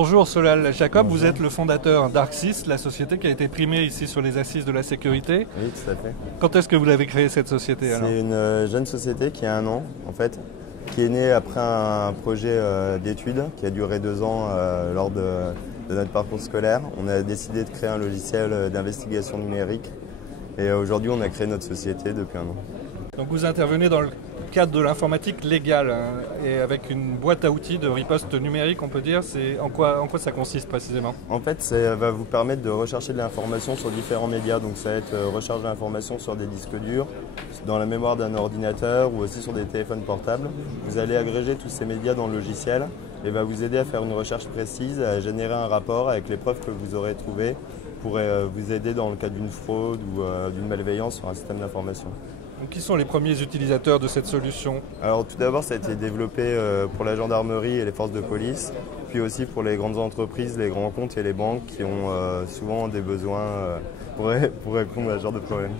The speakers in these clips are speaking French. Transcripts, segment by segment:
Bonjour Solal Jacob, vous êtes le fondateur d'Arxis, la société qui a été primée ici sur les assises de la sécurité. Oui, tout à fait. Quand est-ce que vous l'avez créée cette société alors? C'est une jeune société qui a 1 an en fait, qui est née après un projet d'études qui a duré 2 ans lors de notre parcours scolaire. On a décidé de créer un logiciel d'investigation numérique et aujourd'hui on a créé notre société depuis 1 an. Donc vous intervenez dans le cadre de l'informatique légale et avec une boîte à outils de riposte numérique, on peut dire. En quoi ça consiste précisément? En fait, ça va vous permettre de rechercher de l'information sur différents médias. Donc ça va être recherche d'informations sur des disques durs, dans la mémoire d'un ordinateur ou aussi sur des téléphones portables. Vous allez agréger tous ces médias dans le logiciel et va vous aider à faire une recherche précise, à générer un rapport avec les preuves que vous aurez trouvées pour vous aider dans le cas d'une fraude ou d'une malveillance sur un système d'information. Donc, qui sont les premiers utilisateurs de cette solution? Alors tout d'abord, ça a été développé pour la gendarmerie et les forces de police, puis aussi pour les grandes entreprises, les grands comptes et les banques qui ont souvent des besoins pour répondre à ce genre de problème.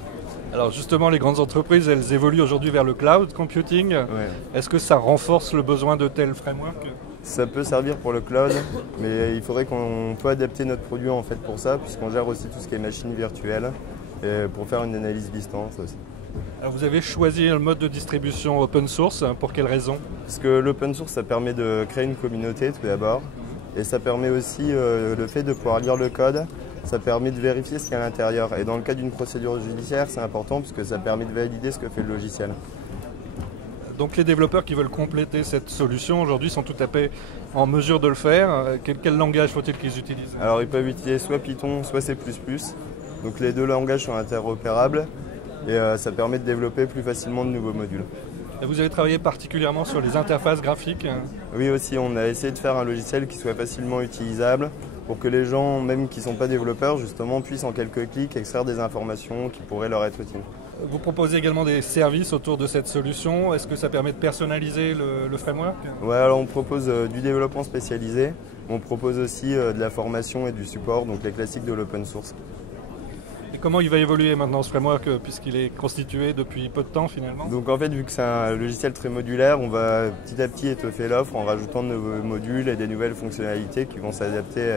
Alors justement, les grandes entreprises, elles évoluent aujourd'hui vers le cloud computing. Ouais. Est-ce que ça renforce le besoin de tels frameworks? Ça peut servir pour le cloud, mais il faudrait qu'on peut adapter notre produit en fait pour ça, puisqu'on gère aussi tout ce qui est machine virtuelle, et pour faire une analyse distance aussi. Alors vous avez choisi le mode de distribution open source, pour quelle raison? Parce que l'open source, ça permet de créer une communauté tout d'abord, et ça permet aussi le fait de pouvoir lire le code, ça permet de vérifier ce qu'il y a à l'intérieur. Et dans le cas d'une procédure judiciaire, c'est important puisque ça permet de valider ce que fait le logiciel. Donc les développeurs qui veulent compléter cette solution aujourd'hui sont tout à fait en mesure de le faire. Quel langage faut-il qu'ils utilisent? Alors ils peuvent utiliser soit Python, soit C++. Donc les deux langages sont interopérables et ça permet de développer plus facilement de nouveaux modules. Et vous avez travaillé particulièrement sur les interfaces graphiques? Oui aussi, on a essayé de faire un logiciel qui soit facilement utilisable pour que les gens, même qui ne sont pas développeurs, justement, puissent en quelques clics extraire des informations qui pourraient leur être utiles. Vous proposez également des services autour de cette solution. Est-ce que ça permet de personnaliser le framework? Ouais, alors on propose du développement spécialisé. On propose aussi de la formation et du support, donc les classiques de l'open source. Et comment il va évoluer maintenant ce framework puisqu'il est constitué depuis peu de temps finalement? Donc en fait, vu que c'est un logiciel très modulaire, on va petit à petit étoffer l'offre en rajoutant de nouveaux modules et des nouvelles fonctionnalités qui vont s'adapter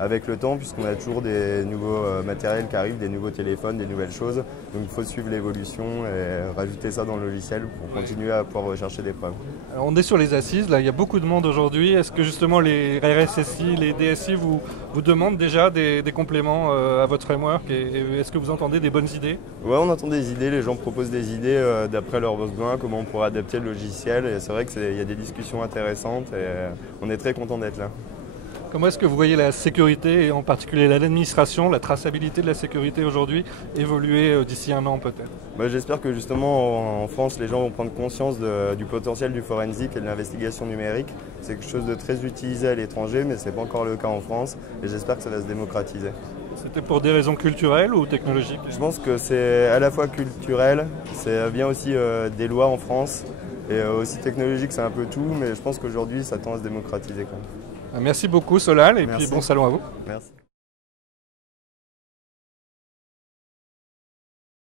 avec le temps, puisqu'on a toujours des nouveaux matériels qui arrivent, des nouveaux téléphones, des nouvelles choses. Donc il faut suivre l'évolution et rajouter ça dans le logiciel pour continuer à pouvoir rechercher des preuves. Alors on est sur les assises, là il y a beaucoup de monde aujourd'hui. Est-ce que justement les RSSI, les DSI vous demandent déjà des compléments à votre framework et est-ce que vous entendez des bonnes idées? Ouais, on entend des idées, les gens proposent des idées d'après leurs besoins, comment on pourrait adapter le logiciel. Et c'est vrai qu'il y a des discussions intéressantes et on est très content d'être là. Comment est-ce que vous voyez la sécurité et en particulier l'administration, la traçabilité de la sécurité aujourd'hui évoluer d'ici 1 an peut-être? J'espère que justement en France les gens vont prendre conscience du potentiel du forensique et de l'investigation numérique. C'est quelque chose de très utilisé à l'étranger mais ce n'est pas encore le cas en France et j'espère que ça va se démocratiser. C'était pour des raisons culturelles ou technologiques? Je pense que c'est à la fois culturel, c'est bien aussi des lois en France et aussi technologique, c'est un peu tout mais je pense qu'aujourd'hui ça tend à se démocratiser quand même. Merci beaucoup Solal et Merci. puis bon salon à vous. Merci.